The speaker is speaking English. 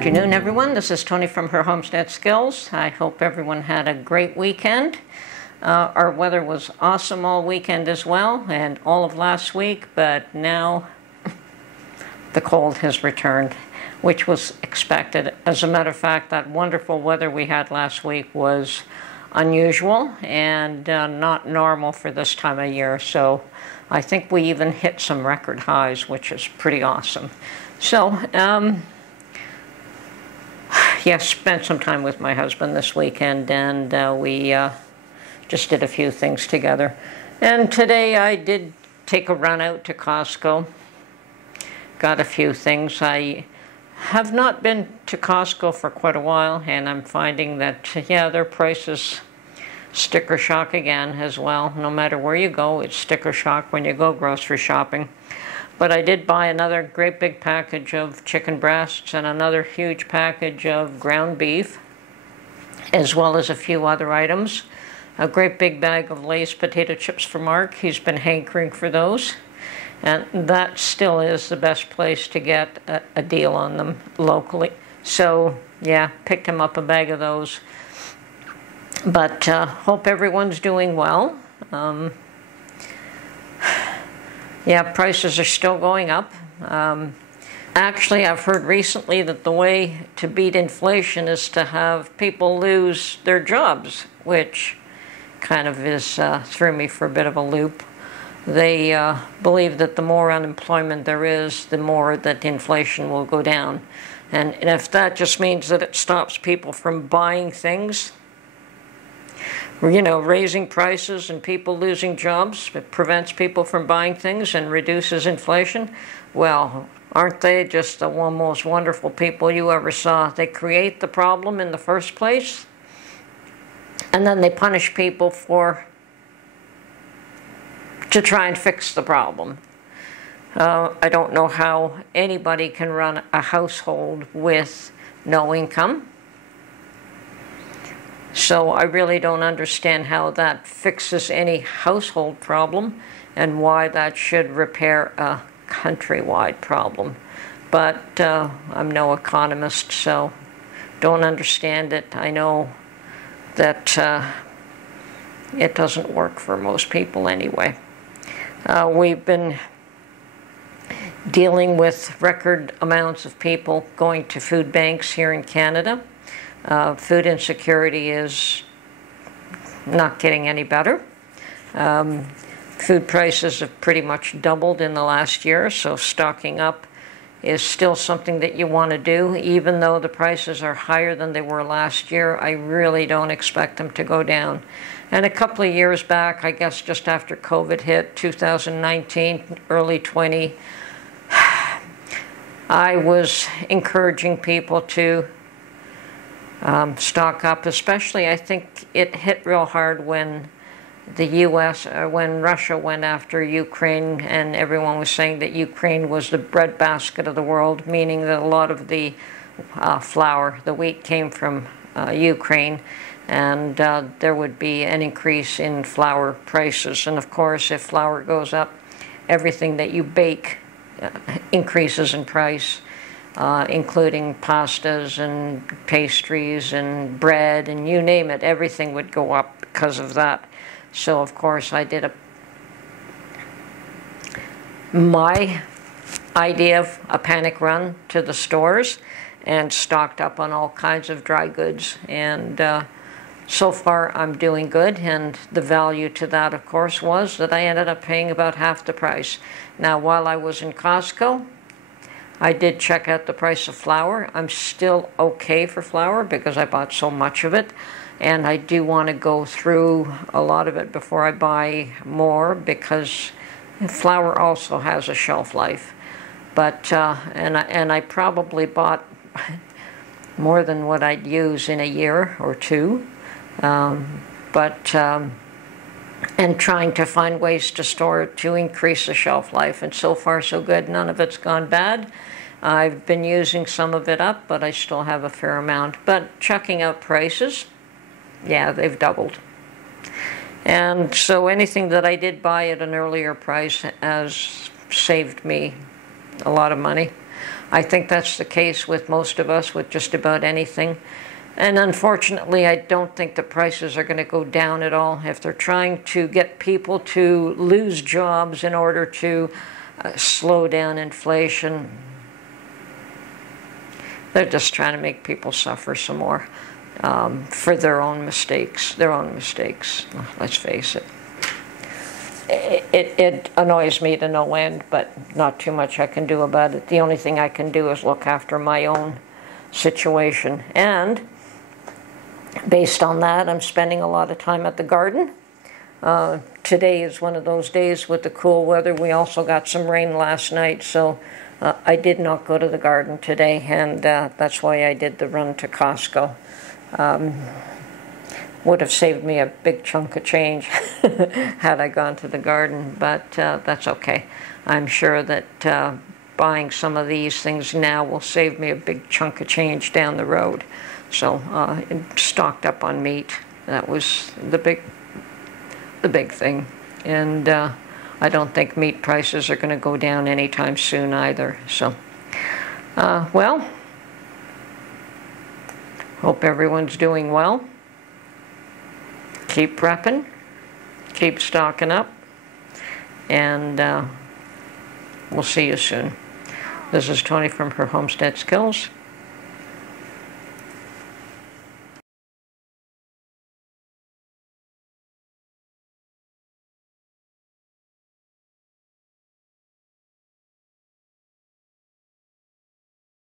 afternoon, everyone. This is Tony from Her Homestead Skills. I hope everyone had a great weekend. Our weather was awesome all weekend as well, and all of last week, but now the cold has returned, which was expected. As a matter of fact, that wonderful weather we had last week was unusual and not normal for this time of year. So I think we even hit some record highs, which is pretty awesome. So, yes, spent some time with my husband this weekend, and we just did a few things together. And today I did take a run out to Costco. Got a few things. I have not been to Costco for quite a while, and I'm finding that, yeah, their prices sticker shock again as well. No matter where you go, it's sticker shock when you go grocery shopping. But I did buy another great big package of chicken breasts and another huge package of ground beef, as well as a few other items. A great big bag of Lay's potato chips for Mark. He's been hankering for those. And that still is the best place to get a deal on them locally. So, yeah, picked him up a bag of those. But hope everyone's doing well. Yeah, prices are still going up. Actually, I've heard recently that the way to beat inflation is to have people lose their jobs, which kind of is threw me for a bit of a loop. They believe that the more unemployment there is, the more that inflation will go down. And if that just means that it stops people from buying things, you know, raising prices and people losing jobs, it prevents people from buying things and reduces inflation, well, aren't they just the most wonderful people you ever saw? They create the problem in the first place, and then they punish people to try and fix the problem. I don't know how anybody can run a household with no income. So I really don't understand how that fixes any household problem and why that should repair a countrywide problem. But I'm no economist, so don't understand it. I know that it doesn't work for most people anyway. We've been dealing with record amounts of people going to food banks here in Canada. Food insecurity is not getting any better. Food prices have pretty much doubled in the last year, so stocking up is still something that you want to do. Even though the prices are higher than they were last year, I really don't expect them to go down. And a couple of years back, I guess just after COVID hit, 2019, early 20, I was encouraging people to stock up, especially I think it hit real hard when the U.S., when Russia went after Ukraine, and everyone was saying that Ukraine was the breadbasket of the world, meaning that a lot of the flour, the wheat, came from Ukraine, and there would be an increase in flour prices. And of course, if flour goes up, everything that you bake increases in price. Including pastas and pastries and bread and you name it, everything would go up because of that. So of course I did my idea of a panic run to the stores and stocked up on all kinds of dry goods, and so far I'm doing good. And the value to that, of course, was that I ended up paying about half the price. Now, while I was in Costco, I did check out the price of flour. I'm still okay for flour because I bought so much of it. And I do want to go through a lot of it before I buy more, because flour also has a shelf life. But, and I probably bought more than what I'd use in a year or two. And trying to find ways to store it to increase the shelf life. And so far, so good. None of it's gone bad. I've been using some of it up, but I still have a fair amount. But checking out prices, yeah, they've doubled. And so anything that I did buy at an earlier price has saved me a lot of money. I think that's the case with most of us, with just about anything. And unfortunately, I don't think the prices are going to go down at all. If they're trying to get people to lose jobs in order to slow down inflation, they're just trying to make people suffer some more for their own mistakes. Let's face it. It annoys me to no end, but not too much I can do about it. The only thing I can do is look after my own situation. And based on that, I'm spending a lot of time at the garden. Today is one of those days with the cool weather. We also got some rain last night, so I did not go to the garden today, and that's why I did the run to Costco. Would have saved me a big chunk of change had I gone to the garden, but that's okay. I'm sure that buying some of these things now will save me a big chunk of change down the road. So stocked up on meat. That was the big thing. And I don't think meat prices are going to go down anytime soon either. So, well, hope everyone's doing well. Keep prepping, keep stocking up, and we'll see you soon. This is Tony from her Homestead Skills.